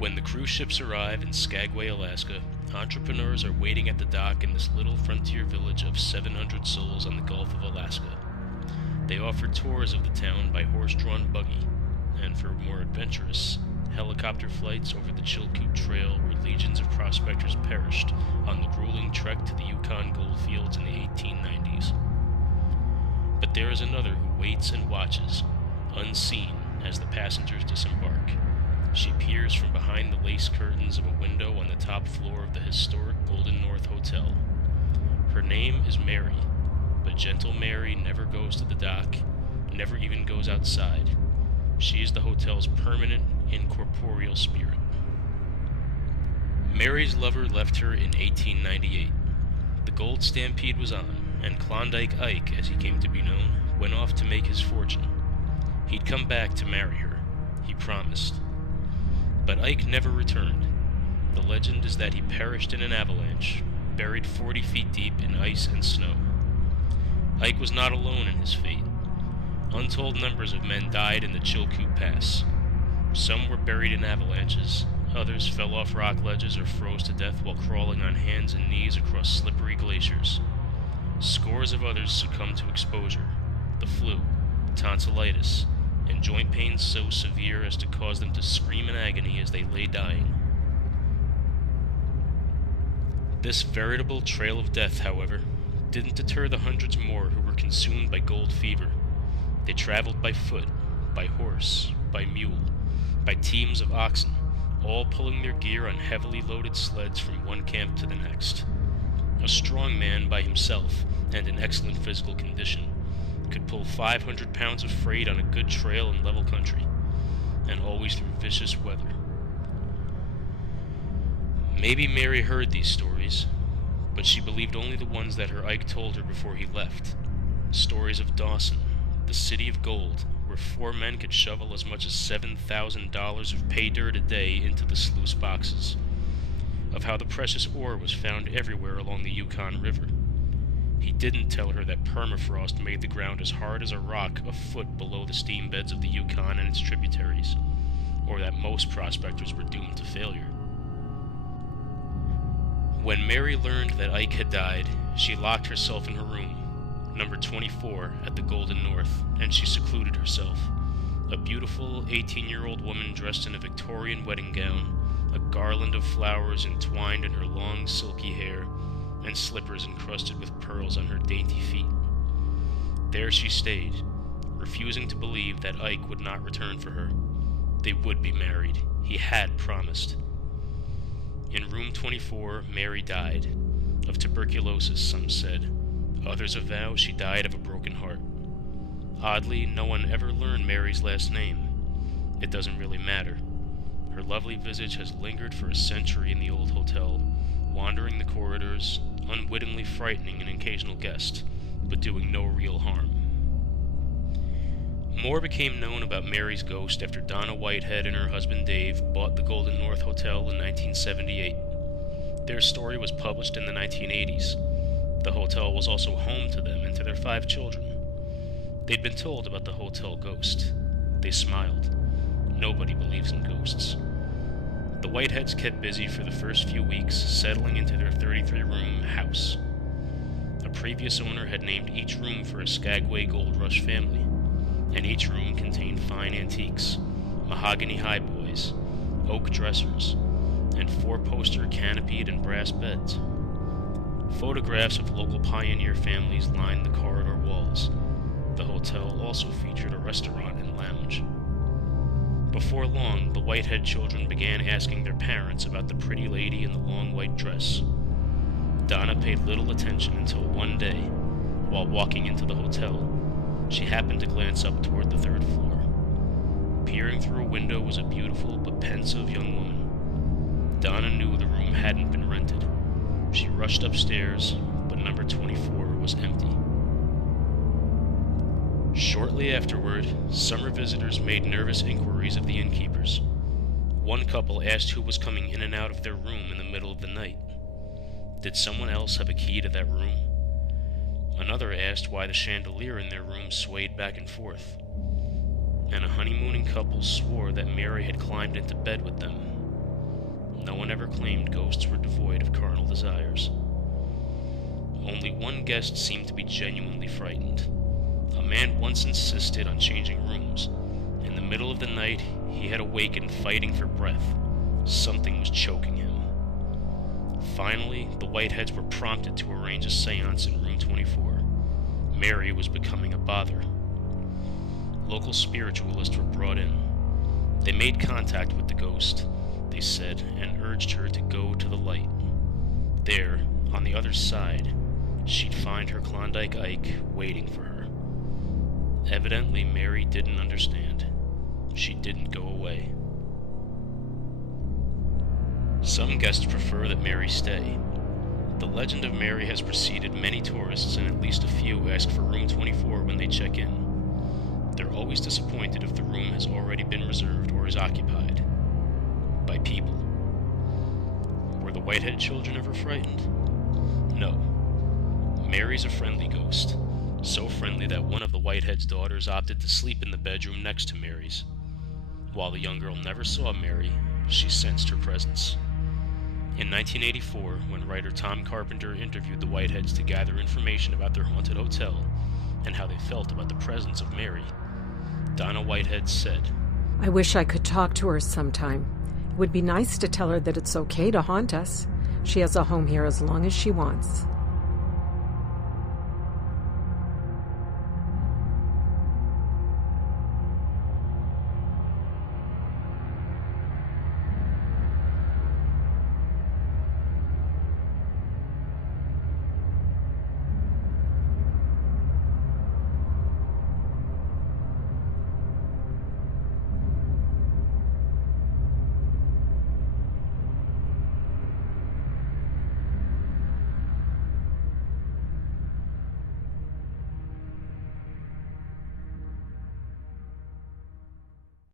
When the cruise ships arrive in Skagway, Alaska, entrepreneurs are waiting at the dock in this little frontier village of 700 souls on the Gulf of Alaska. They offer tours of the town by horse-drawn buggy, and for more adventurous, helicopter flights over the Chilkoot Trail where legions of prospectors perished on the grueling trek to the Yukon goldfields in the 1890s. But there is another who waits and watches, unseen, as the passengers disembark. She peers from behind the lace curtains of a window on the top floor of the historic Golden North Hotel. Her name is Mary, but gentle Mary never goes to the dock, never even goes outside. She is the hotel's permanent, incorporeal spirit. Mary's lover left her in 1898. The gold stampede was on, and Klondike Ike, as he came to be known, went off to make his fortune. He'd come back to marry her. He promised. But Ike never returned. The legend is that he perished in an avalanche, buried 40 feet deep in ice and snow. Ike was not alone in his fate. Untold numbers of men died in the Chilkoot Pass. Some were buried in avalanches, others fell off rock ledges or froze to death while crawling on hands and knees across slippery glaciers. Scores of others succumbed to exposure, the flu, tonsillitis, and joint pains so severe as to cause them to scream in agony as they lay dying. This veritable trail of death, however, didn't deter the hundreds more who were consumed by gold fever. They traveled by foot, by horse, by mule, by teams of oxen, all pulling their gear on heavily loaded sleds from one camp to the next. A strong man by himself, and in excellent physical condition, could pull 500 pounds of freight on a good trail in level country, and always through vicious weather. Maybe Mary heard these stories, but she believed only the ones that her Ike told her before he left. Stories of Dawson, the city of gold, where 4 men could shovel as much as $7,000 of pay dirt a day into the sluice boxes. Of how the precious ore was found everywhere along the Yukon River. He didn't tell her that permafrost made the ground as hard as a rock a foot below the steam beds of the Yukon and its tributaries, or that most prospectors were doomed to failure. When Mary learned that Ike had died, she locked herself in her room, number 24 at the Golden North, and she secluded herself. A beautiful 18-year-old woman dressed in a Victorian wedding gown, a garland of flowers entwined in her long silky hair, and slippers encrusted with pearls on her dainty feet. There she stayed, refusing to believe that Ike would not return for her. They would be married. He had promised. In room 24, Mary died. Of tuberculosis, some said. Others avow she died of a broken heart. Oddly, no one ever learned Mary's last name. It doesn't really matter. Her lovely visage has lingered for a century in the old hotel, wandering the corridors, unwittingly frightening an occasional guest, but doing no real harm. More became known about Mary's ghost after Donna Whitehead and her husband Dave bought the Golden North Hotel in 1978. Their story was published in the 1980s. The hotel was also home to them and to their 5 children. They'd been told about the hotel ghost. They smiled. Nobody believes in ghosts. The Whiteheads kept busy for the first few weeks, settling into their 33-room house. A previous owner had named each room for a Skagway Gold Rush family, and each room contained fine antiques, mahogany highboys, oak dressers, and 4-poster canopied and brass beds. Photographs of local pioneer families lined the corridor walls. The hotel also featured a restaurant and lounge. Before long, the Whitehead children began asking their parents about the pretty lady in the long white dress. Donna paid little attention until one day, while walking into the hotel, she happened to glance up toward the 3rd floor. Peering through a window was a beautiful but pensive young woman. Donna knew the room hadn't been rented. She rushed upstairs, but number 24 was empty. Shortly afterward, summer visitors made nervous inquiries of the innkeepers. One couple asked who was coming in and out of their room in the middle of the night. Did someone else have a key to that room? Another asked why the chandelier in their room swayed back and forth. And a honeymooning couple swore that Mary had climbed into bed with them. no one ever claimed ghosts were devoid of carnal desires. Only one guest seemed to be genuinely frightened. A man once insisted on changing rooms. In the middle of the night, he had awakened fighting for breath. Something was choking him. Finally, the Whiteheads were prompted to arrange a seance in room 24. Mary was becoming a bother. Local spiritualists were brought in. They made contact with the ghost, they said, and urged her to go to the light. There, on the other side, she'd find her Klondike Ike waiting for her. Evidently, Mary didn't understand. She didn't go away. Some guests prefer that Mary stay. The legend of Mary has preceded many tourists, and at least a few ask for room 24 when they check in. They're always disappointed if the room has already been reserved or is occupied by people. Were the Whitehead children ever frightened? No. Mary's a friendly ghost, so friendly that one of the Whitehead's daughters opted to sleep in the bedroom next to Mary's. While the young girl never saw Mary, she sensed her presence. In 1984, when writer Tom Carpenter interviewed the Whiteheads to gather information about their haunted hotel and how they felt about the presence of Mary, Donna Whitehead said, "I wish I could talk to her sometime. It would be nice to tell her that it's okay to haunt us. She has a home here as long as she wants."